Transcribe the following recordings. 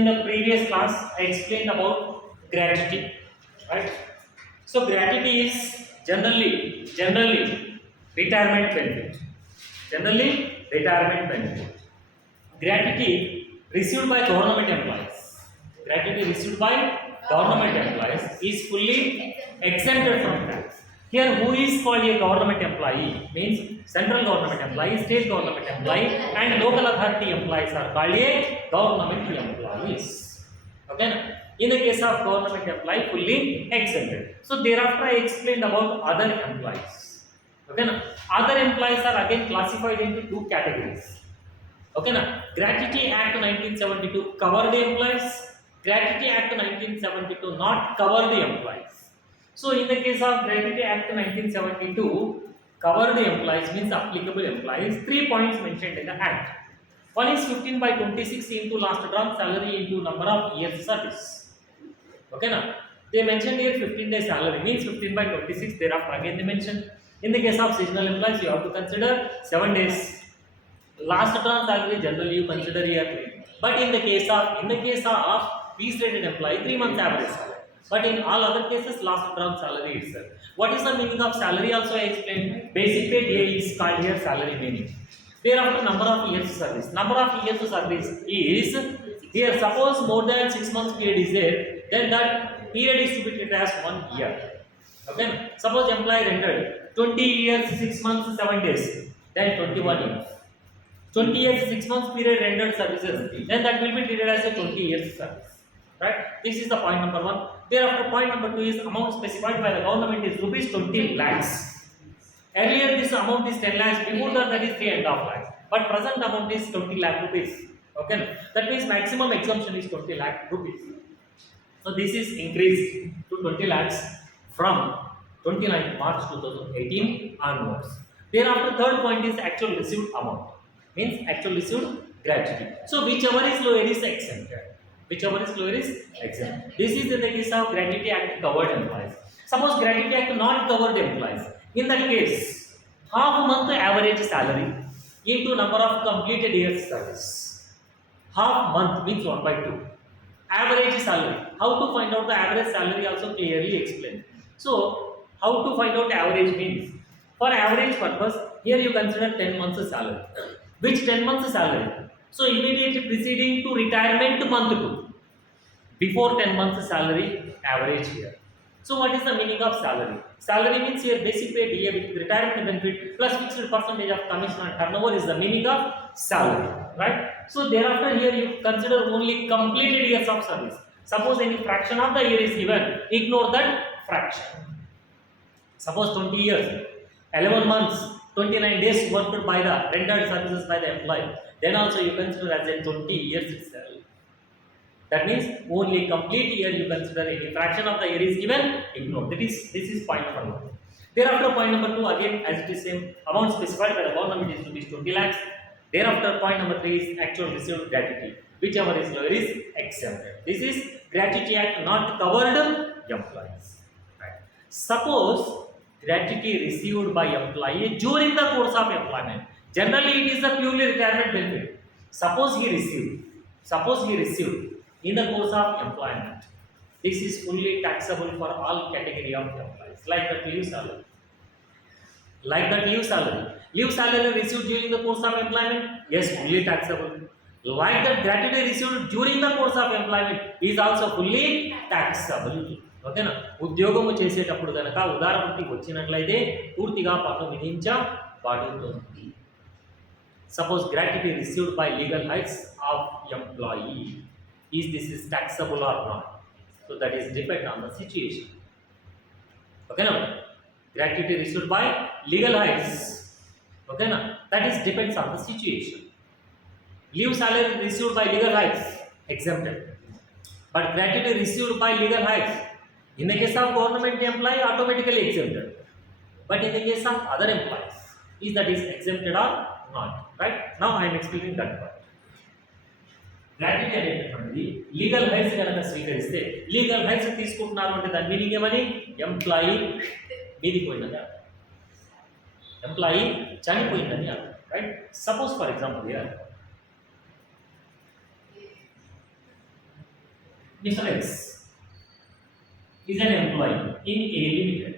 in the previous class, I explained about gratuity, right? So gratuity is generally retirement benefit. Generally retirement benefit. Gratuity received by government employees. Gratuity received by government employees is fully exempted from tax. Here, who is called a government employee means central government employee, state government employee, and local authority employees are called a government employees. Okay. In the case of government employee, fully exempted. So thereafter, I explained about other employees. Okay. Other employees are again classified into two categories. Okay, na? Gratuity Act 1972 cover the employees. Gratuity Act 1972 not cover the employees. So, in the case of Gratuity Act 1972, cover the employees means applicable employees. 3 points mentioned in the Act. One is 15 by 26 into last drawn salary into number of years service. Okay, na? They mentioned here 15 days salary means 15 by 26. Thereafter again they mentioned. In the case of seasonal employees, you have to consider 7 days. Last term salary generally you consider yearly, but in the case of piece rated employee 3 months average salary. But in all other cases, last term salary itself. What is the meaning of salary? Also I explained. Basic pay day is called here salary meaning. Thereafter number of years service. Number of years service is here. Suppose more than 6 months period is there, then that period is to be treated as 1 year. Okay. Suppose employee rendered 20 years 6 months 7 days, then 21 years. 20 years 6 months period rendered services, then that will be treated as a 20 years service, right? This is the point number 1. Thereafter point number 2 is amount specified by the government is rupees 20 lakhs. Earlier this amount is 10 lakhs, before that is 3.5 lakhs, but present amount is 20 lakh rupees. Okay, that means maximum exemption is 20 lakh rupees. So this is increased to 20 lakhs from 29th March 2018 onwards. Thereafter third point is actual received amount. Means actual received gratuity. So whichever is lower is exempted. Whichever is lower is exempt. This is in the case of Gratuity Act covered employees. Suppose Gratuity Act not covered employees. In that case, half month average salary into number of completed years service. Half month means 1 by 2. Average salary. How to find out the average salary also clearly explained. So how to find out average means, for average purpose, here you consider 10 months salary. Which 10 months salary? So immediately preceding to retirement month 2. Before 10 months salary, average here. So what is the meaning of salary? Salary means here basic pay DA with retirement benefit plus fixed percentage of commission and turnover is the meaning of salary, right? So thereafter here you consider only completed years of service. Suppose any fraction of the year is given, ignore that fraction. Suppose 20 years, 11 months, 29 days worked by the rendered services by the employee, then also you consider as a 20 years itself. That means only complete year you consider, any fraction of the year is given, ignore. This is point number 1. Thereafter point number 2 again as it is same, amount specified by the government is rupees 20 lakhs. Thereafter point number 3 is actual received gratuity. Whichever is lower is exempted. This is Gratuity Act not covered employees. Right. Suppose gratuity received by employee during the course of employment. Generally, it is a purely retirement benefit. Suppose he received in the course of employment. This is fully taxable for all category of employees. Like that leave salary. Leave salary received during the course of employment, yes, fully taxable. Like that gratuity received during the course of employment is also fully taxable. ఓకేనా, ఉద్యోగము చేసేటప్పుడు కనుక ఉదాహరణకి వచ్చినట్లయితే పూర్తిగా పన్ను విధించబడుతుంది. Suppose gratuity received by legal heights of employee, is this is taxable or not? So that is depend on the situation. ఓకేనా, gratuity received by legal heights, ఓకేనా, that is depends on the situation. Leave salary received by legal heights exempted, but gratuity received by legal heights in the case of government employee automatically exempted, but in the case of other employees is that is exempted or not, right? Now I am explaining that part. Gratuity అనేటటువంటిది legal heights కనుక స్వీకరిస్తే, legal heights తీసుకుంటున్నారు అంటే దాని మీనింగ్ ఏమని, ఎంప్లాయీ మీదిపోయిందని అర్థం, ఎంప్లాయీ చనిపోయిందని అర్థం, right? Suppose for example here Mr. X is an employee in A Limited.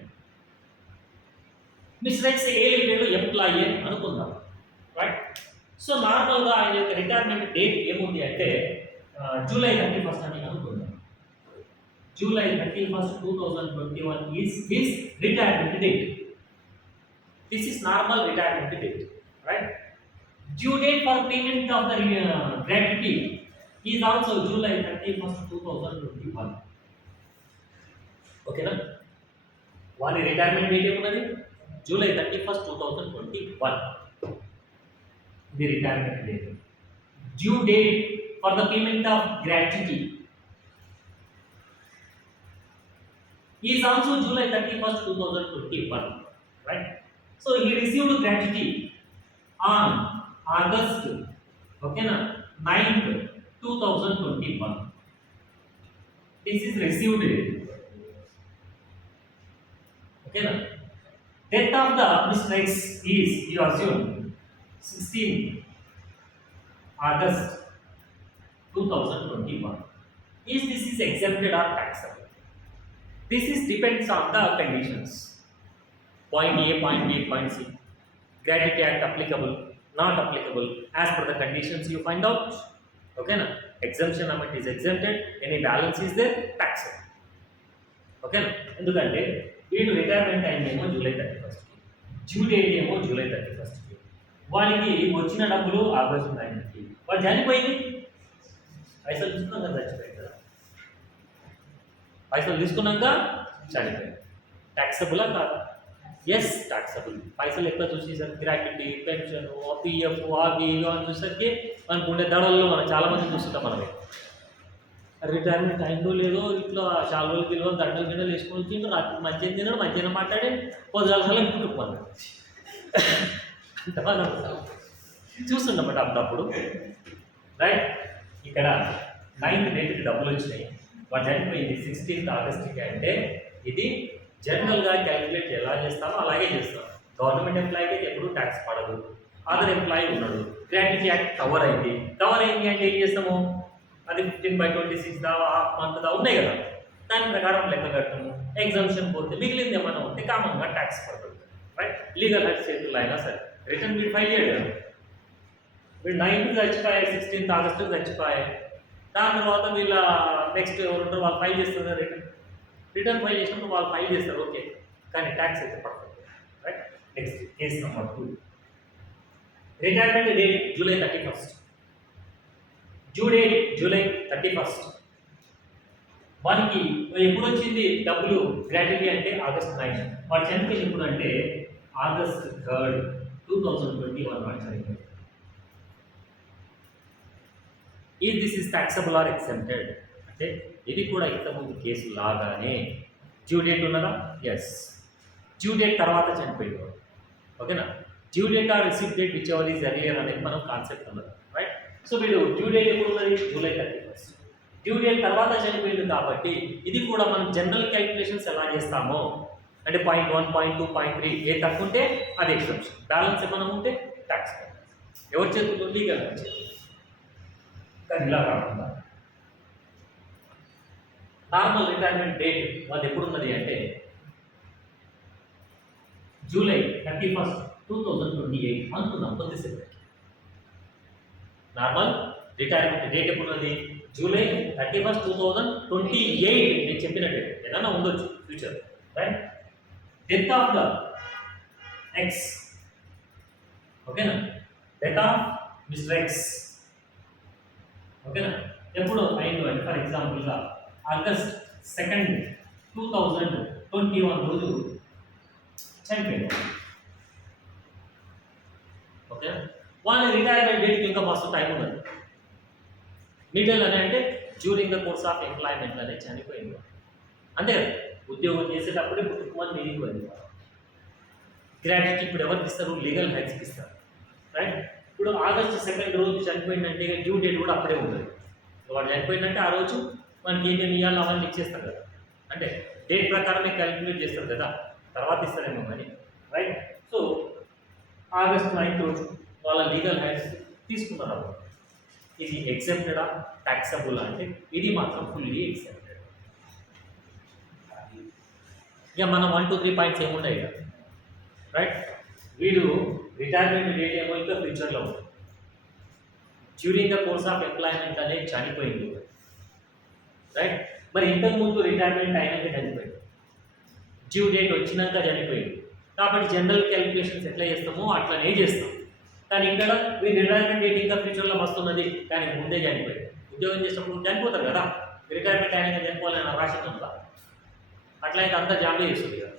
Mr. X A Limited employee అనుకుందాం, రైట్? సో నార్మల్గా ఆయన యొక్క రిటైర్మెంట్ డేట్ ఏముంది అంటే జూలై 31 అని అనుకుందాం. జూలై 31, 2021 is his retirement date. This is normal retirement date, right? Due date for payment of the gratuity is also July 31, 2021. Okay na? వారి retirement date ఏమున్నది? జూలై 31, 2021. The retirement date. Due date for the payment of gratuity is also July 31, 2021, right? So he received gratuity on August, okay na, 9th, 2021. This is received date. Okay na? Death of the Mr. X is, you assume, 16th August 2021. Is this is exempted or taxable? This is depends on the conditions. Point A, point B, point C. Gratuity Act applicable, not applicable. As per the conditions you find out. Okay na? Exemption amount is exempted. Any balance is there, taxable. Okay na? ఎందుకంటే వీడు రిటైర్మెంట్ అయిందేమో జూలై 31, due date ఏమో జూలై 31. వాడికి వచ్చిన డబ్బులు ఆగస్టు 9కి. వాడు చనిపోయింది, పైసలు తీసుకున్నాక చచ్చిపోయింది కదా, పైసలు తీసుకున్నాక చనిపోయింది. ట్యాక్సబులా కాదు? Yes, taxable. పైసలు ఎక్కడ చూసేసరికి గ్రాట్యుటీ, పెన్షన్, పిఎఫ్, ఆర్బీ అని చూసేసరికి మనకు ఉండే దడల్లో మనం చాలామంది చూస్తుంటాం. మనమే రిటైర్మెంట్ అయిందో లేదో ఇట్లా చాలా రోజులు తెలియదు, దండలు గిన్నెలు వేసుకొని వచ్చిండు, రాత్రి మంచిగా తిన్నాడు, మంచిగా మాట్లాడి పొద్దుగాల కుట్టుకున్నాడు. మనం చూస్తుండమాట అప్పుడప్పుడు, రైట్? ఇక్కడ 9th డేట్కి డబ్బులు వచ్చినాయి, వాడు చనిపోయింది 16th ఆగస్ట్కి. అంటే ఇది జనరల్గా క్యాలిక్యులేట్ ఎలా చేస్తామో అలాగే చేస్తాం. గవర్నమెంట్ ఎంప్లాయీకి అయితే ఎప్పుడు ట్యాక్స్ పడదు. అదర్ ఎంప్లాయీ ఉన్నాడు, గ్రాట్యుటీ యాక్ట్ కవర్ అయింది. కవర్ అయింది అంటే ఏం చేస్తాము? అది 15/26 హాఫ్ మంత్ ఉన్నాయి కదా, దాని ప్రకారం లెక్క కట్టము. ఎగ్జామ్షన్ పోతే మిగిలింది ఏమైనా ఉంటే కామన్గా ట్యాక్స్ పడుతుంది, రైట్? లీగల్ హెడ్ చేతుల్లో అయినా సరే రిటర్న్ వీడు ఫైల్ చేయడు కదా. వీడు 9th చచ్చిపోయాయి, 16th ఆగస్టు చచ్చిపోయాయి. దాని తర్వాత వీళ్ళ నెక్స్ట్ ఎవరు ఉంటారు వాళ్ళు ఫైల్ చేస్తారు కదా, రిటర్న్ ఫైల్ చేసినప్పుడు వాళ్ళు ఫైల్ చేస్తారు, ఓకే, కానీ ట్యాక్స్ అయితే పడుతుంది, right? Next case number 2. Retirement date July 31, due date July 31. వానికి ఎప్పుడు వచ్చింది డబ్బులు గ్రాట్యుటీ అంటే ఆగస్ట్ 9. వాడు చనిపోయింది ఎప్పుడు అంటే ఆగస్ట్ 3rd, 2021 వాడు చనిపోయింది. Is this is taxable or exempted అంటే ఇది కూడా ఇంతకుముందు కేసు లాగానే డ్యూ డేట్ ఉన్నదా? ఎస్. డ్యూ డేట్ తర్వాత చనిపోయింది, ఓకేనా? Due date or receive date which ever is earlier అనేది మనం కాన్సెప్ట్ ఉన్నది, రైట్? సో వీడు డ్యూ డేట్ ఎప్పుడు ఉన్నది? జూలై 31. డ్యూ డేట్ తర్వాత చనిపోయింది కాబట్టి ఇది కూడా మనం జనరల్ క్యాలిక్యులేషన్స్ ఎలా చేస్తామో అంటే .1, .2, .3 ఏ తక్కువ ఉంటే అది ఎగ్జామ్షన్, బ్యాలెన్స్ ఏమైనా ఉంటే ట్యాక్స్. ఎవరి చేతుల్లో? లీగల్ చేతుల్లో. కానీ ఇలా కాకుండా నార్మల్ రిటైర్మెంట్ డేట్ వాళ్ళు ఎప్పుడు ఉన్నది అంటే జూలై 31, 2028 అనుకున్నాం కొద్దిసేపు. నార్మల్ రిటైర్మెంట్ డేట్ ఎప్పుడు ఉన్నది? జూలై 31, 2028. నేను చెప్పినట్టు ఏదైనా ఉండొచ్చు future, right? Death of the X, ఓకేనా? డెత్ ఆఫ్ మిస్టర్ ఎక్స్, ఓకేనా? ఎప్పుడు అయింది అంటే ఫర్ ఎగ్జాంపుల్గా ఆగస్ట్ 2nd, 2021 రోజు చనిపోయింది, ఓకే? వాళ్ళ రిటైర్మెంట్ డేట్కి ఇంకా మస్తు టైం ఉన్నది. మిడిల్ అని అంటే during the course of employment అనేది చనిపోయింది, అంతే కదా? ఉద్యోగం చేసేటప్పుడే కుటుంబాన్ని మిగిలిపోయింది. గ్రాట్యుటీ ఇప్పుడు ఎవరికి ఇస్తారు? లీగల్ హెడ్స్కి ఇస్తారు, రైట్? ఇప్పుడు ఆగస్ట్ 2nd రోజు చనిపోయిందంటే డ్యూ డేట్ కూడా అప్పుడే ఉంటుంది. వాడు చనిపోయిందంటే ఆ రోజు మనకి ఏమేమి ఇవ్వాలి అవన్నీ ఇచ్చేస్తారు కదా, అంటే డేట్ ప్రకారమే క్యాలిక్యులేట్ చేస్తారు కదా, తర్వాత ఇస్తారేమో కానీ, రైట్? సో ఆగస్ట్ 9th రోజు వాళ్ళ లీగల్ హెడ్స్ తీసుకున్నారు అప్పుడు, ఇది ఎగ్జెప్టెడా టాక్సబుల్ అంటే ఇది మాత్రం ఫుల్లీ ఎగ్జెప్టెడ్. ఇక మనం 1, 2, 3 పాయింట్స్ ఏముంటాయి ఇక రైట్. వీడు రిటైర్మెంట్ డేట్ ఏమో ఇంకా ఫ్యూచర్లో ఉంటుంది. During the course of employment అనేది చనిపోయింది రైట్. మరి ఇంతకుముందు రిటైర్మెంట్ అయినాక చనిపోయింది, డ్యూ డేట్ వచ్చినాక చనిపోయింది. కాబట్టి జనరల్ క్యాలిక్యులేషన్స్ ఎట్లా చేస్తామో అట్లనే చేస్తాం. కానీ ఇక్కడ మీరు రిటైర్మెంట్ డేట్ ఇంకా ఫ్యూచర్లో వస్తున్నది కానీ ముందే చనిపోయింది. ఉద్యోగం చేసినప్పుడు చనిపోతారు కదా, రిటైర్మెంట్ అయినాక చనిపోవాలని రాసింది ఉందా? అట్లా అయితే అంతా జాబ్లే చేస్తుంది కదా.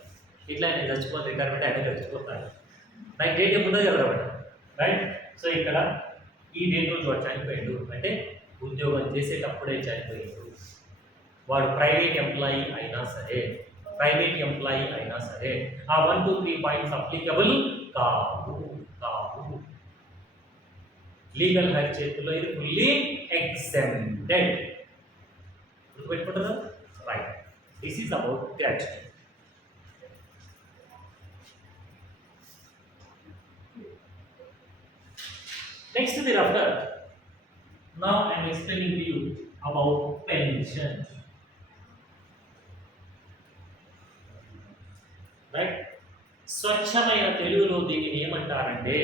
ఇట్లా నేను చచ్చిపోతే రిటైర్మెంట్ అయినా చచ్చిపోతాను నాకు డేట్ ఏముండదు కదా రైట్. సో ఇక్కడ ఈ డేట్ రోజు వాడు చనిపోయాడు అంటే ఉద్యోగం చేసేటప్పుడే చనిపోయాడు. వాడు ప్రైవేట్ ఎంప్లాయీ అయినా సరే ఆ 1, 2, 3 పాయింట్స్ అప్లికబుల్ కావు. లీగల్ హైర్ చేతుల్లో ఇది ఫుల్లీ ఎగ్జెంప్టెడ్. గుర్తుపెట్టుకుంటారా right. This is about gratuity. Next thereafter, now I am explaining to you about pension. Right? స్వచ్ఛమైన తెలుగులో దీన్ని ఏమంటారంటే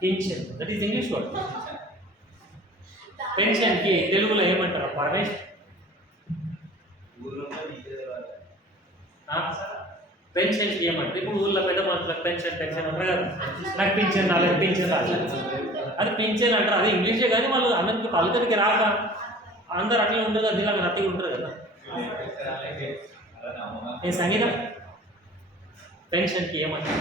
పింఛన్. That is English word. పెన్షన్కి తెలుగులో ఏమంటారు పరమేష్? పెన్షన్కి ఏమంటారు? ఇప్పుడు ఊళ్ళో పెద్ద మనుషులకు పెన్షన్ అంటారు కదా, నాకు పింఛన్ రాలేదు. అది పింఛన్ అంటారు, అది ఇంగ్లీషే కానీ వాళ్ళు అందరికి పలకరికి రాక అందరు అట్లా ఉండదు, అది నాకు రద్దీగా ఉంటారు కదా. ఏ సంగీతం పెన్షన్కి ఏమంటారు?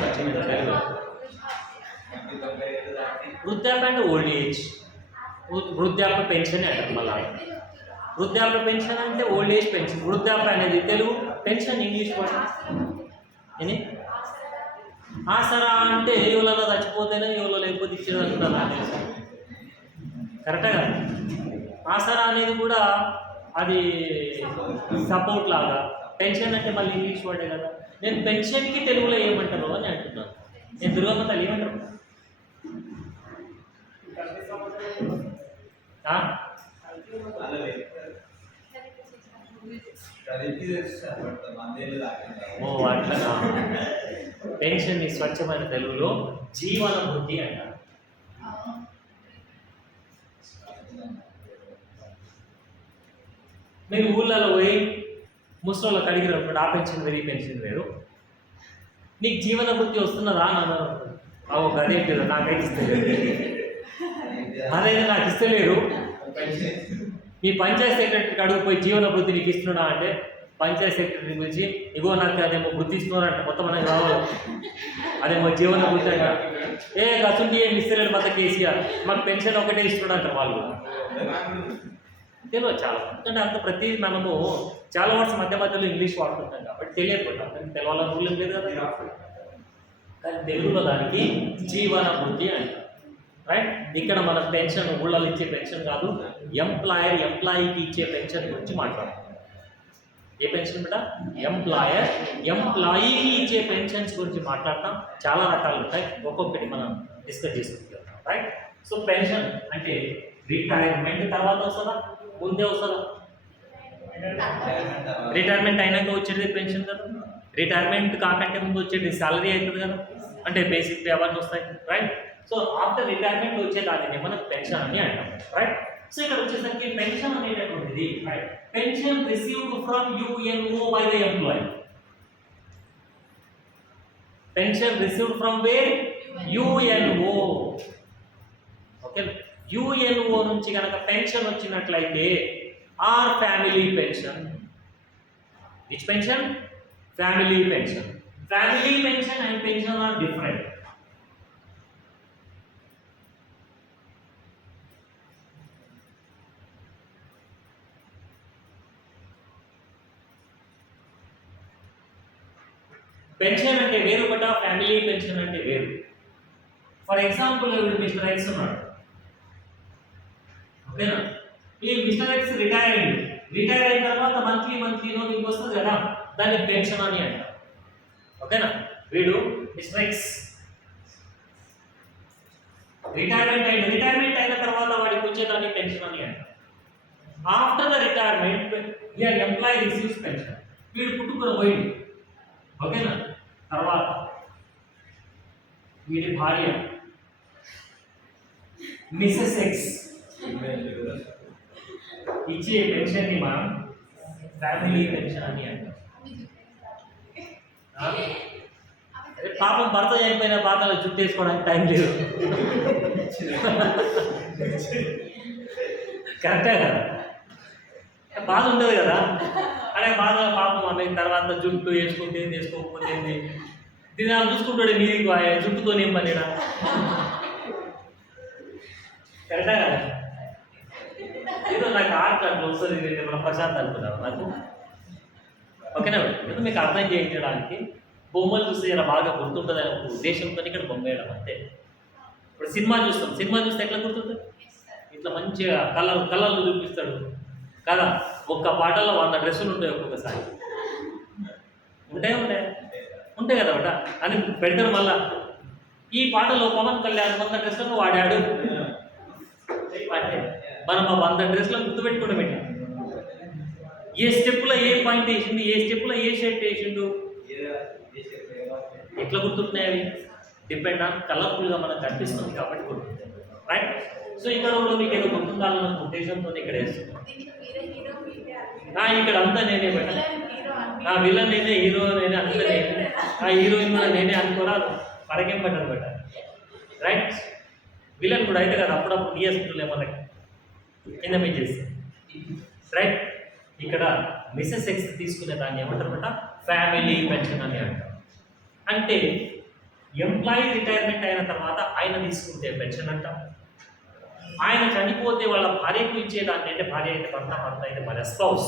వృద్ధాప్య అంటే ఓల్డ్ ఏజ్, వృద్ధాప్య పెన్షన్ అంటారు. మళ్ళీ వృద్ధాప్య పెన్షన్ అంటే ఓల్డ్ ఏజ్ పెన్షన్. వృద్ధాప్య అనేది తెలుగు, పెన్షన్ ఇంగ్లీష్ వర్డ్. ఏని ఆసరా అంటే ఎవరైనా చచ్చిపోతేనే ఎవరో లేకపోతే ఇచ్చేది అనుకుంటారు. కరెక్టే కదా. ఆసరా అనేది కూడా అది సపోర్ట్ లాగా. పెన్షన్ అంటే మళ్ళీ ఇంగ్లీష్ వర్డే కదా. నేను పెన్షన్కి తెలుగులో ఏమంటారు అని అంటున్నాను. నేను దుర్గమ్మ తల్లి ఏమంటారు? ఓ అట్లా. పెన్షన్ ని స్వచ్ఛమైన తెలుగులో జీవన వృద్ధి అంటారు. మీరు ఊళ్ళలో పోయి ముసలోళ్ళకి అడిగినప్పుడు ఆ పెన్షన్ వేరు, ఈ పెన్షన్ వేరు, నీకు జీవన వృత్తి వస్తున్నదా అని అన్నారు. అవో గదేంటి నాకైతే ఇస్తలేదు, అదైతే నాకు ఇస్తలేరు. మీ పంచాయత్ సెక్రటరీకి అడుగుపోయి జీవన వృత్తి నీకు ఇస్తున్నా అంటే పంచాయత్ సెక్రటరీ గురించి ఇగో నాకు అదేమో వృత్తి ఇస్తున్నారంట, మొత్తం మనకి రావాలి, అదేమో జీవన వృత్తి అంట. గసుండి ఏమి ఇస్తలేడు మొత్తం కేసీఆర్, మాకు పెన్షన్ ఒకటే ఇస్తున్నాడు అంటారు వాళ్ళు. తెలియదు చాలా, ఎందుకంటే అంత ప్రతి మనము చాలా వర్డ్స్ మధ్యలో ఇంగ్లీష్ వాడుతుంటాం కాబట్టి తెలియకుండా తెలవాలని రూల్ ఏం లేదు కదా. కానీ తెలుగులో దానికి జీవన వృత్తి అంటారు రైట్. ఇక్కడ మన పెన్షన్ ఊళ్ళలో ఇచ్చే పెన్షన్ కాదు, ఎంప్లాయర్ ఎంప్లాయీకి ఇచ్చే పెన్షన్ గురించి మాట్లాడుతున్నాం. ఏ పెన్షన్ బిడ్డ? ఎంప్లాయర్ ఎంప్లాయీకి ఇచ్చే పెన్షన్స్ గురించి మాట్లాడతాం. చాలా రకాలు ఉంటాయి, ఒక్కొక్కటి మనం డిస్కస్ చేసుకుంటాం రైట్. సో పెన్షన్ అంటే రిటైర్మెంట్ తర్వాత వస్తుందా, ముందే వస్తుందా? రిటైర్మెంట్ అయినాక వచ్చేది పెన్షన్ కదా. రిటైర్మెంట్ కాకంటే ముందు వచ్చేది సాలరీ అవుతుంది కదా, అంటే బేసిక్ అవన్నీ వస్తాయి రైట్. సో ఆఫ్టర్ రిటైర్మెంట్ వచ్చేదాన్ని మనం పెన్షన్ అని అంటాం రైట్. సో ఇక్కడ వచ్చేసరికి పెన్షన్ అనేటటువంటిది right, pension received from UNO by the employee. Pension received from where? UNO. Okay, UNO నుంచి కనుక పెన్షన్ వచ్చినట్లయితే or family pension. Which pension? Family pension. Family pension and pension are different. Pension అంటే వేరు but family pension అంటే వేరు. For example ఇప్పుడు mister X ఉన్నాడు, ఓకేనా? ఈ మిస్టర్ ఎక్స్ రిటైర్ అయ్యింది. రిటైర్ అయిన తర్వాత మంత్లీ మీకు వస్తుంది కదా, దాన్ని పెన్షన్ అని అంటారు. ఓకేనా? వీడు మిస్టర్ ఎక్స్ రిటైర్మెంట్ అయిన తర్వాత వాడికి వచ్చేదాన్ని పెన్షన్ అని అంటారు. After the retirement here employee receives pension. వీడు పుట్టుకుని పోయింది, ఓకేనా. తర్వాత వీడి భార్య మిసెస్ ఎక్స్ ఇచ్చే పెన్షన్ ని మనం ఫ్యామిలీ పెన్షన్ అని అంటాం. పాపం భర్త చనిపోయిన బాధలో జుట్టు వేసుకోవడానికి టైం లేదు. కరెక్టే కదా, బాధ ఉండదు కదా. అదే బాధ పాపం అమ్మాయి తర్వాత జుట్టు వేసుకుంటే వేసుకోకపోతే దీని చూసుకుంటాడు నీకు జుట్టుతో ఏం పనిడా. కరెక్టా కదా. ఏదో నాకు ఆర్ట్ అట్లా వస్తుంది, మన ప్రశాంత్ అనుకున్నాను నాకు. ఓకేనా, ఏదో మీకు అర్థం చేయించడానికి బొమ్మలు చూస్తే ఇలా బాగా గుర్తుంటుంది అనే ఒక ఉద్దేశంతో ఇక్కడ బొమ్మ వేయడం అంతే. ఇప్పుడు సినిమా చూస్తే ఎట్లా గుర్తుంటుంది, ఇట్లా మంచిగా కలర్లు చూపిస్తాడు కదా. ఒక్క పాటలో 100 డ్రెస్సులు ఉంటాయి ఒక్కొక్కసారి, ఉంటాయి కదా బట అని పెడతారు. మళ్ళా ఈ పాటలో పవన్ కళ్యాణ్ 100 డ్రెస్సులను వాడాడు అంటే మనం ఆ 100 డ్రెస్సులను గుర్తుపెట్టుకోవడం ఏంటి, ఏ స్టెప్లో ఏ పాయింట్ వేసింది, ఏ స్టెప్లో ఏ షర్ట్ వేసిండు, ఎట్లా గుర్తుంటున్నాయి అవి డిపెండ్ ఆన్ కలర్ఫుల్గా మనకు కనిపిస్తుంది కాబట్టి గుర్తుంటాయి. రైట్. సో ఇక్కడ కూడా మీకు ఏదో గుర్తుండాలన్న ఉద్దేశంతో ఇక్కడ వేస్తున్నాం. ఇక్కడ అంతా నేనే బెటర్, విలన్ నేనే, హీరో నేనే, అంతా నేనే, హీరోయిన్ కూడా నేనే అనుకోరాదు, పడకేం బెటర్ బెటర్. రైట్. విలన్ కూడా అయితే కదా అప్పుడప్పుడు డిఎస్పీలే మనకి కింద మీద చేస్తాం. రైట్. ఇక్కడ మిసెస్ ఎక్స్ తీసుకునే దాన్ని ఏమంటారు బెట, ఫ్యామిలీ పెన్షన్ అని అంటారు. అంటే ఎంప్లాయీ రిటైర్మెంట్ అయిన తర్వాత ఆయన తీసుకుంటే పెన్షన్ అంటాం. ఆయన చనిపోతే వాళ్ళ భార్యకు ఇచ్చేదాన్ని, అంటే భార్య అయితే భర్త, భర్త అయితే భార్య, spouse.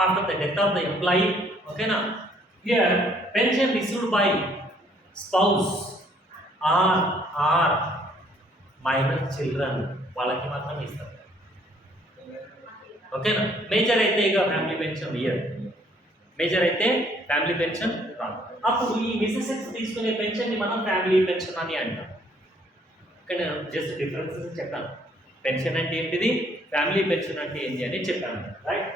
After the death of the employee, ఓకేనా, here pension received by spouse or minor children, వాళ్ళకి మాత్రం ఇస్తారు. ఓకేనా. మేజర్ అయితే ఇక ఫ్యామిలీ పెన్షన్ ఇయర్, మేజర్ అయితే ఫ్యామిలీ పెన్షన్ రాదు. అప్పుడు ఈ మిసెస్ ఎక్స్ తీసుకునే పెన్షన్ని మనం ఫ్యామిలీ పెన్షన్ అని అంటాం. ఇక్కడ నేను జస్ట్ డిఫరెన్సెస్ చెప్పాను. పెన్షన్ అంటే ఏంటిది, ఫ్యామిలీ పెన్షన్ అంటే ఏంటి అని చెప్పాను. రైట్.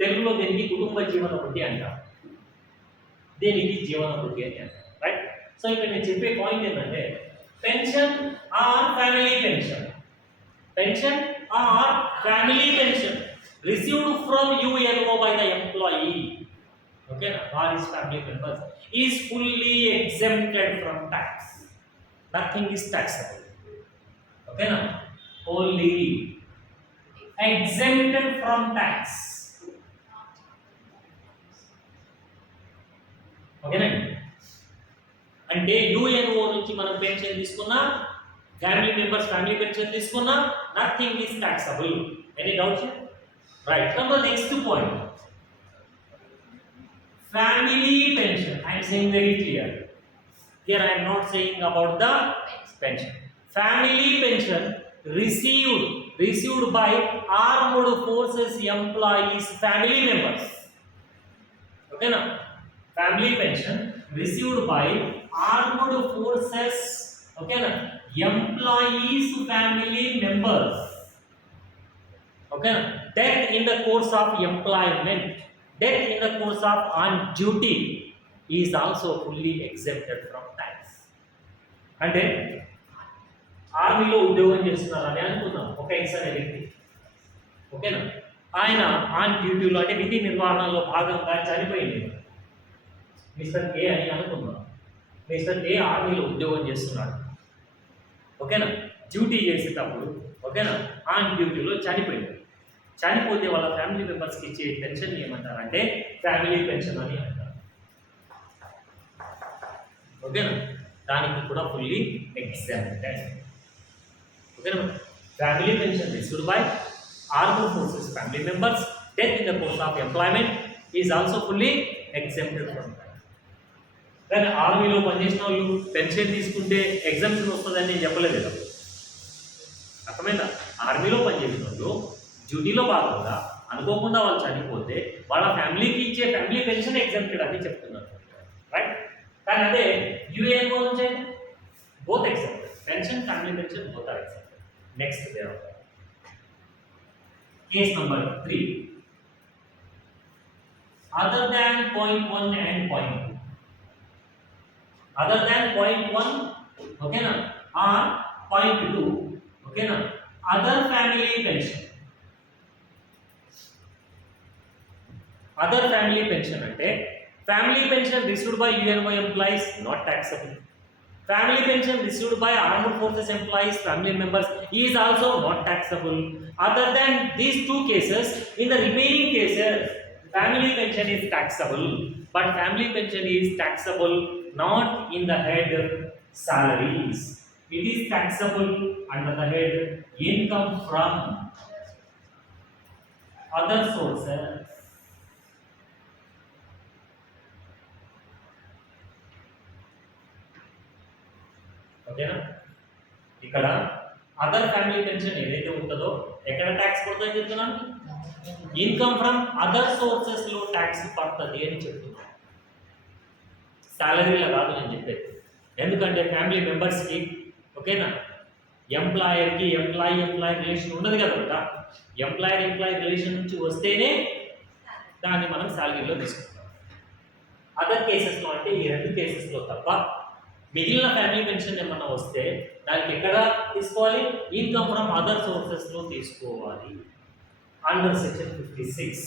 తెలుగులో దీనికి కుటుంబ జీవన వృత్తి అంటాం, దీనికి జీవన వృత్తి అని అంటాం. రైట్. సో ఇక్కడ నేను చెప్పే పాయింట్ ఏంటంటే pension or family pension, pension or family pension received from UNO by the employee, okay, or his family members, is fully exempted from tax. Nothing is taxable. Okay, na? Only exempted from tax. Okay, na? అంటే UNO నుంచి మనం పెన్షన్ తీసుకున్నా, family members family pension తీసుకున్నా, nothing is taxable. Any doubts here? Right. Come to the next point. Family pension. I am saying very clear. Here I am not saying about the pension. Family pension received by armed forces employees, family members. Okay, now family pension received by armed forces. Okay, now employees, family members. Okay, death in the course of employment, death in the course of on duty is also fully exempted from tax. అంటే ఆర్మీలో ఉద్యోగం చేస్తున్నారని అనుకుందాం ఒక ఎక్స్ అనే వ్యక్తి, ఓకేనా. ఆయన ఆన్ డ్యూటీలో అంటే విధి నిర్వహణలో భాగంగా చనిపోయింది. మిస్టర్ ఏ అని అనుకుందాం. మిస్టర్ ఏ ఆర్మీలో ఉద్యోగం చేస్తున్నాడు, ఓకేనా. డ్యూటీ చేసేటప్పుడు, ఓకేనా, ఆన్ డ్యూటీలో చనిపోయింది. చనిపోతే వాళ్ళ ఫ్యామిలీ మెంబర్స్కి ఇచ్చే పెన్షన్ ఏమంటారంటే ఫ్యామిలీ పెన్షన్ అని అంటారు. ఓకేనా. దానికి కూడా ఫుల్లీ ఎగ్జామ్టెడ్. ఓకేనా. Family pension received by armed forces family members, death in the course of employment is also fully exempted from that. కానీ ఆర్మీలో పనిచేసిన వాళ్ళు పెన్షన్ తీసుకుంటే ఎగ్జామ్షన్ వస్తుందని నేను చెప్పలేదు కదా, అర్థమైందా. ఆర్మీలో పనిచేసిన వాళ్ళు డ్యూటీలో భాగంగా అనుకోకుండా వాళ్ళు చనిపోతే వాళ్ళ ఫ్యామిలీకి ఇచ్చే ఫ్యామిలీ పెన్షన్ ఎగ్జామ్టెడ్ అని చెప్తున్నారు. రైట్. కానీ అదే యుఎన్ఓ నుంచి అయితే both exempted, Pension, family pension, both are accepted. Next there. Case number 3. Other than point 1 and point 2. Other than point 1, okay na, or point 2, okay na, other family pension. Other family pension ante family pension received by UNO employees not taxable. Family pension received by armed forces employees, family members is also not taxable. Other than these two cases, in the remaining cases, family pension is taxable, but family pension is taxable not in the head salaries. It is taxable under the head income from other sources. ఓకేనా? ఇక్కడ other family pension ఏదైతే ఉంటుందో ఎక్కడ ట్యాక్స్ పడుతుందని చెప్తున్నాను, income from other sources లో ట్యాక్స్ పడుతుంది అని చెప్తున్నాను. సాలరీలో కాదు నేను చెప్పేది. ఎందుకంటే ఫ్యామిలీ మెంబర్స్కి, ఓకేనా, ఎంప్లాయర్కి ఎంప్లాయీ రిలేషన్ ఉండదు కదా. ఎంప్లాయర్ రిలేషన్ నుంచి వస్తేనే దాన్ని మనం శాలరీలో తీసుకుంటాం. అదర్ కేసెస్లో అంటే ఈ రెండు కేసెస్లో తప్ప మిగిలిన ఫ్యామిలీ పెన్షన్ ఏమన్నా వస్తే దానికి ఎక్కడ తీసుకోవాలి, ఇన్కమ్ ఫ్రమ్ అదర్ సోర్సెస్లో తీసుకోవాలి. Under section 56,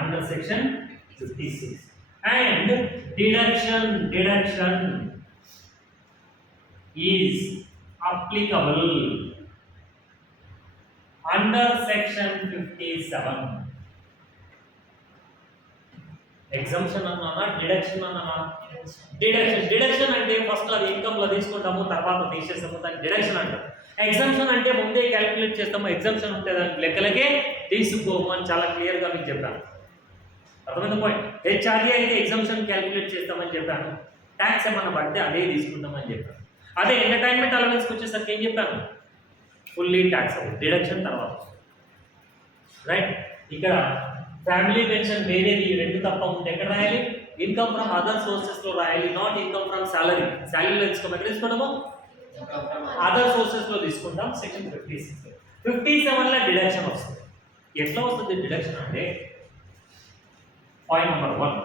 under section 56. And deduction is applicable under section 57. Exemption అన్నానా, డిడక్షన్ అన్నానా? డిడక్షన్ అంటే ఫస్ట్ అది ఇన్కమ్ లో తీసుకుంటాము, తర్వాత తీసేస్తాము, దాన్ని డిడక్షన్ అంటారు. ఎగ్జంప్షన్ అంటే ముందే క్యాలిక్యులేట్ చేస్తాము, ఎగ్జంప్షన్ ఉంటే దాని లెక్కలకే తీసుకోమని చాలా క్లియర్ గా మీకు చెప్పాను. అర్థమైంది పాయింట్. హెచ్ఆర్ఏ అయితే ఎగ్జంప్షన్ క్యాలిక్యులేట్ చేస్తామని చెప్పాను, ట్యాక్స్ ఏమన్నా పడితే అదే తీసుకుంటామని చెప్పాను. అదే ఎంటర్టైన్మెంట్ అలవెన్స్కి వచ్చేసరికి ఏం చెప్పాను, ఫుల్లీ ట్యాక్స్ అవుతుంది, డిడక్షన్ తర్వాత. రైట్. ఇక్కడ ఫ్యామిలీ పెన్షన్ వేరేది రెండు తప్ప ఉంటే ఎక్కడ రాయాలి, ఇన్కమ్ ఫ్రమ్ అదర్ సోర్సెస్ లో రాయాలి, నాట్ ఇన్కమ్ ఫ్రమ్ సాలరీ. సాలరీలో తీసుకోము, ఎక్కడ తీసుకుంటాము, అదర్ సోర్సెస్ లో తీసుకుంటాం. సెక్షన్ 56. 57 లో డిడక్షన్ వస్తుంది. ఎట్లా వస్తుంది డిడక్షన్ అంటే, point number 1,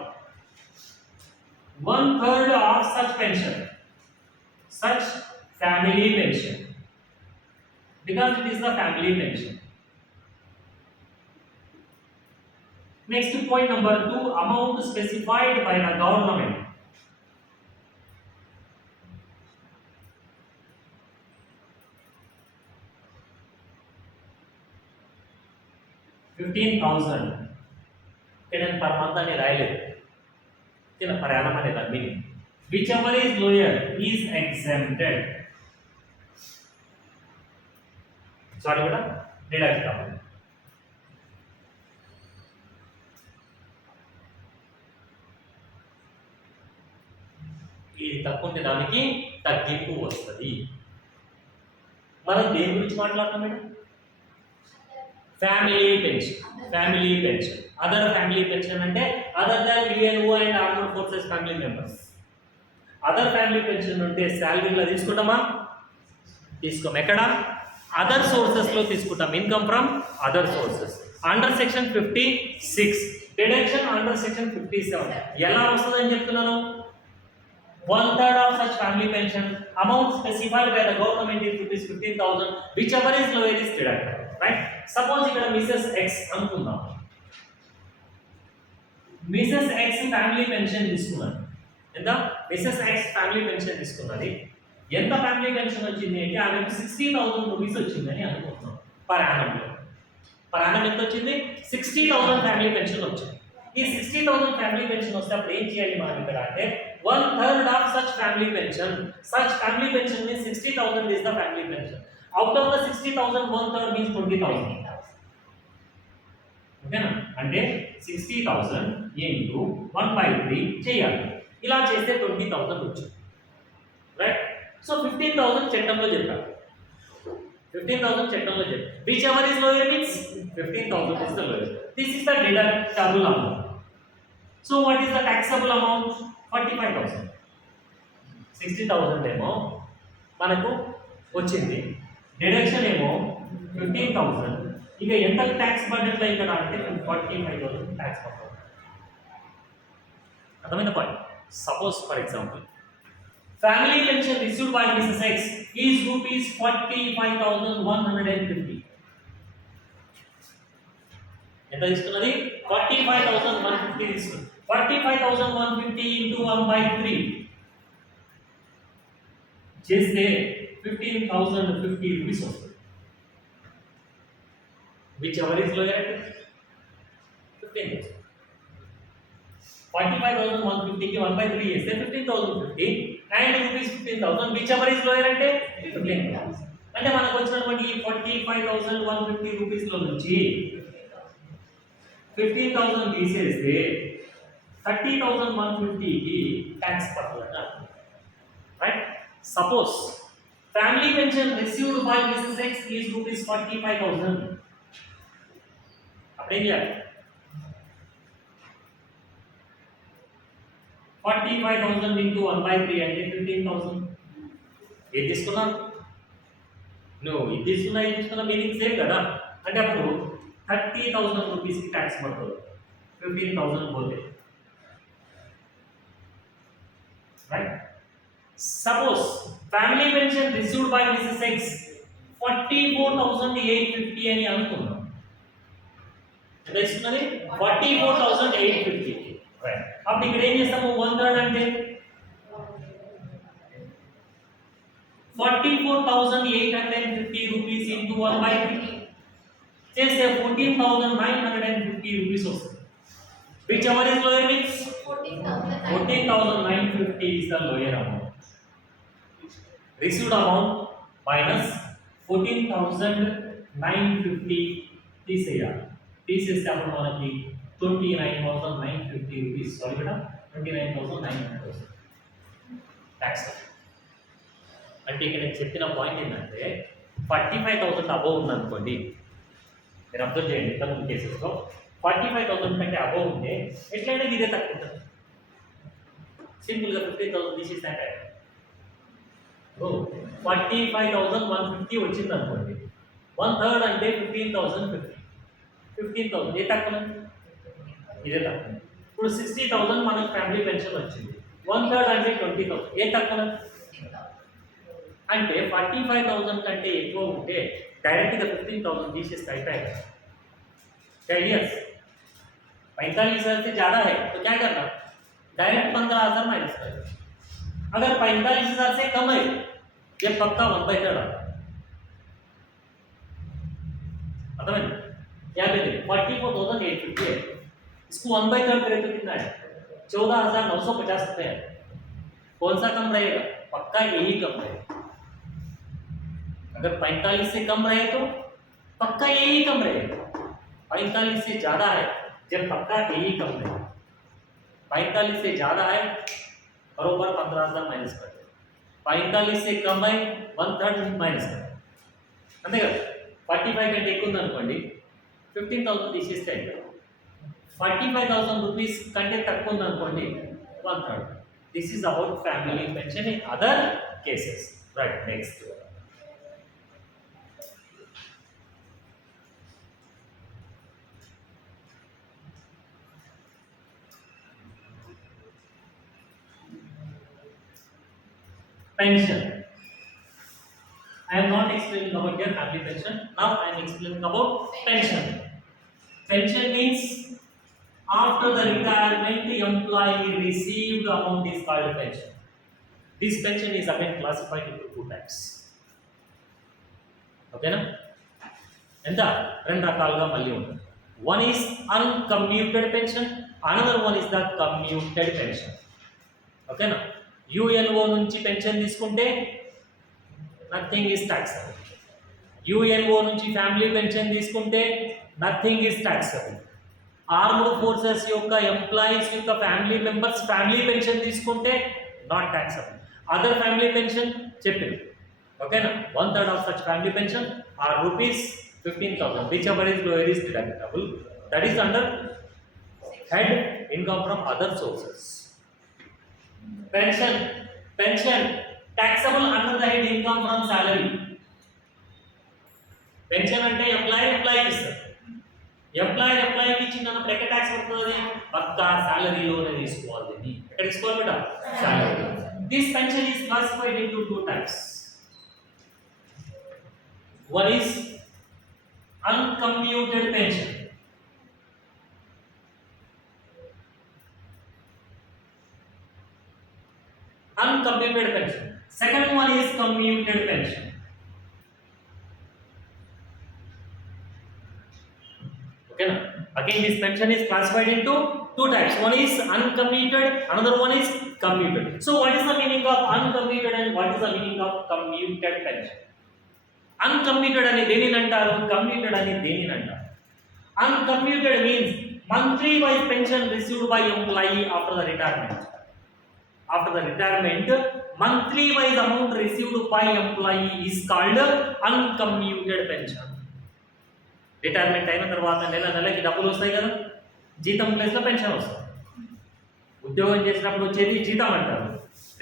1/3 of such pension, such family pension, because it is the family pension. Next point number 2, amount specified by the government. $15,000 per month అని రాయలేదు, per annum అనే దాని meaning. Whichever is lower is exempted. Sorry కూడా డిడక్ట్ కావాలి. ఇది తక్కువ ఉంటే దానికి తగ్గింపు వస్తుంది. మనం దేని గురించి మాట్లాడుతున్నాం madam, family pension. Other family pension అంటే other than UNO and armed forces family members. Other family pension ఉంటే శాలరీలో తీసుకుంటామా, తీసుకోం. ఎక్కడ, అదర్ సోర్సెస్ లో తీసుకుంటాం, income from other sources. Under section 56, deduction under section 57. ఎలా వస్తుందని చెప్తున్నాను, 1/3 of such family pension amount specified by the government is rupees 15,000, whichever is lower is deducted. Right? Suppose ఇక్కడ Mrs. X అనుకుందాం, Mrs. X family pension తీసుకున్నది. ఎంత, Mrs. X family pension తీసుకున్నది. ఎంత family pension వచ్చింది అంటే ఆమెకు 60,000 రూపీస్ వచ్చిందని అనుకుంటున్నాం పర్ యానం లో. పర్ యానం ఎంత వచ్చింది, 60,000 ఫ్యామిలీ పెన్షన్ వచ్చింది. ఈ 60,000 ఫ్యామిలీ పెన్షన్ వస్తే అప్పుడు ఏం చేయాలి మనం ఇక్కడ అంటే, 1/3 of such family pension means 60,000 is the family pension. Out of the 60,000, 1/3 means 20,000. ఓకేనా? అంటే 60,000 into 1/3 చేయాలి. ఇలా చేస్తే 20,000 వచ్చింది. రైట్. సో 15,000 చట్టంలో చెప్పారు, 15,000 చట్టంలో చెప్పారు. Which ever is lower means 15,000 is the lowest. This is the deductible amount. So what is the taxable amount? 45,000. 60,000 ఏమో మనకు వచ్చింది. డిడక్షన్ ఏమో 15,000. ఇక ఎంత ట్యాక్స్ బడ్జెట్లో ఇక్కడ అంటే 45,000 ట్యాక్స్ పడుతుంది. అర్థమైన point. Suppose for example family pension received by Mrs X is rupees 45,150. ఎంత తీసుకున్నది? 45,150 తీసుకున్నది. 45,150 ఇంటూ 1/3 చేస్తే 15,050 రూపీస్ వస్తుంది. Which ever is lower? 15,000. 45,150 కి 1/3 చేస్తే 15,050 and rupees 15,000 which ever is lower అంటే 15,000. అంటే మనకు వచ్చినటువంటి 45,150 రూపీస్ లో నుంచి 15,000 తీసేస్తే 30,150 కి ట్యాక్స్ పడుతుందట. Right? Suppose family pension received by Mrs X is rupees 45,000. అప్పుడేం చేయాలి? 45,000 ఇంటూ 1/3 అంటే 15,000. ఏది తీసుకున్నా నువ్వు ఇది తీసుకున్నా మీనింగ్ సేమ్ కదా. అంటే అప్పుడు 30,000 రూపీస్కి ట్యాక్స్ పడుతుంది. 15,000 పోతే. Right? Suppose family pension received by Mrs X 44,850 అని అనుకుందాం. ఎంత ఇస్తున్నది? 44,850. రైట్. అప్పుడు ఇక్కడ ఏం చేస్తాము? 1/3 అంటే 44,850 రూపీస్ ఇంటూ 1/3 చేస్తే 14,950 రూపీస్ వస్తుంది. Which ever is lower means 14,950 is the lower amount. Received amount minus 14,950 తీసేయాలి. తీసేస్తే అప్పుడు మనకి 29,950 రూపీస్. సారీ బేటా, 29,900 వస్తుంది ట్యాక్స్. అంటే ఇక్కడ నేను చెప్పిన పాయింట్ ఏంటంటే 45,000 అబోవ్ ఉందనుకోండి, మీరు అబ్జర్వ్ చేయండి ఇంతకుముందు కేసెస్లో 45,000 కంటే అబోవ్ ఉంటే ఎట్లయినా ఇదే తక్కువ ఉంటుంది. సింపుల్గా 15,000 తీసేస్తే 45,150 వచ్చింది అనుకోండి, 1/3 అంటే 15,050. 15,000 ఏ తక్కువ? ఇదే తక్కువ. ఇప్పుడు 60,000 మనకు ఫ్యామిలీ పెన్షన్ వచ్చింది. 1/3 అంటే 20,000 ఏ తక్కువ? అంటే 45,000 కంటే ఎక్కువ ఉంటే डायरेक्टली 15,000 తీసేస్తే అయిపోయాయి కదా. आइडियस 45,000 से ज़्यादा है तो क्या करना? डायरेक्ट 15,000 माइनस कर. अगर 45,000 से कम है ये पक्का 1/3 आता है. अर्थम है? यहाँ पे देखिए 44,850 है, इसको 1/3 करें तो कितना है? 14,950 रुपये है. कौन सा कम रहेगा? पक्का यही कम रहेगा. अगर 45 से कम रहे तो पक्का यही कम रहेगा. 45 से ज्यादा है जब पक्का यही कम रहेगा. 45 से ज्यादा है बरोबर 15,000 माइनस कर दे. 45 से कम है 1/3 माइनस कर दे. अंते కదా. 45 కంటే ఎక్కువ ఉందనుకోండి 15,000 తీసేస్తే అయిపోయింది. 45,000 రూపీస్ కంటే తక్కువ ఉందనుకోండి 1/3. This is about family pension in other cases. Right, next. Pension. I am not explaining about your family pension. Now I am explaining about pension. Pension means after the retirement the employee received amount is called pension. This pension is again classified into two types. Okay na? ఎంత రెండు రకాలుగా మళ్ళీ ఉంటుంది. One is uncommuted pension, another one is the commuted pension. Okay na? యుఎల్ఓ నుంచి పెన్షన్ తీసుకుంటే nothing is taxable. UNO నుంచి family pension తీసుకుంటే nothing is taxable. Armed forces యొక్క ఎంప్లాయీస్ యొక్క ఫ్యామిలీ మెంబర్స్ ఫ్యామిలీ పెన్షన్ తీసుకుంటే not taxable. Other family pension చెప్పింది. ఓకేనా? 1/3 of such family pension or rupees 15,000 which ever is lower is deductible. That is under head income from other sources. Pension taxable under the head income from salary. Pension అంటే ఎంప్లాయీకి ఇస్తారు. ఎంప్లాయీకి ఇచ్చినప్పుడు ఎక్కడ ట్యాక్స్ పడుతుంది? పక్కా సాలరీలోనే తీసుకోవాలి. దీన్ని ఎక్కడ తీసుకోవాలి బేటా? Salary. This pension is classified into two types. One is uncomputed pension. Uncomputed pension. Second one is computed pension. Okay na? Again this pension is classified into two types. One is uncomputed, another one is computed. So what is the meaning of uncomputed and what is the meaning of computed pension? Uncomputed అని దేనిని అంటారు? కంప్యూటెడ్ అని దేనిని అంటారు? Uncomputed means monthly wise pension received by employee after the retirement. After the retirement, monthly wise amount received by employee is called uncomputed pension. Retirement అయిన తర్వాత నెలకి డబ్బులు వస్తాయి కదా, జీతం ప్లేస్లో పెన్షన్ వస్తుంది. ఉద్యోగం చేసినప్పుడు వచ్చేది జీతం అంటారు.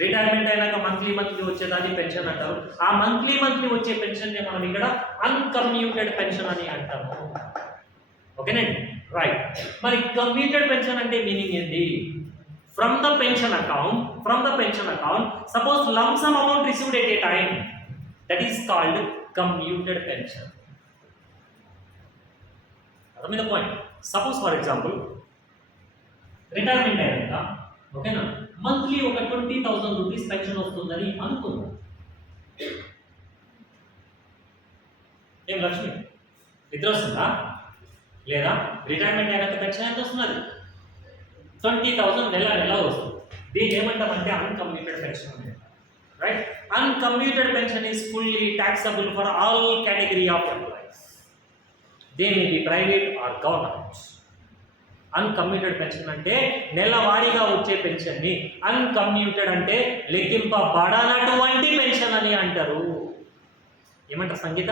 రిటైర్మెంట్ అయినాక మంత్లీ వచ్చేదాన్ని పెన్షన్ అంటారు. ఆ మంత్లీ వచ్చే పెన్షన్ మనం ఇక్కడ అన్కమ్యూటెడ్ పెన్షన్ అని అంటాము. ఓకేనండి, రైట్. మరి కంప్యూటెడ్ పెన్షన్ అంటే మీనింగ్ ఏంటి? From the pension account suppose lump sum amount received at a time, that is called computed pension. అర్థమైందా point? Suppose for example retirement అయ్యాక ఓకేనా, మంత్లీ ఒక 20,000 రూపీస్ పెన్షన్ వస్తుందని అనుకుందాం. ఏం లక్ష్మి, నిద్ర వస్తుందా? లేదా రిటైర్మెంట్ అయినాక పెన్షన్ ఎంత వస్తున్నది? 20,000 నెల వస్తుంది. దీన్ని ఏమంటామంటే అన్కంప్యూటెడ్ పెన్షన్ అంటే, right? Uncomputed pension is fully taxable for all category of employees. They may be private or government. Uncommuted pension అంటే నెలవారీగా వచ్చే పెన్షన్ని అన్కమ్యూటెడ్ అంటే లెక్కింపబడనటువంటి పెన్షన్ అని అంటారు. ఏమంటారు సంగీత?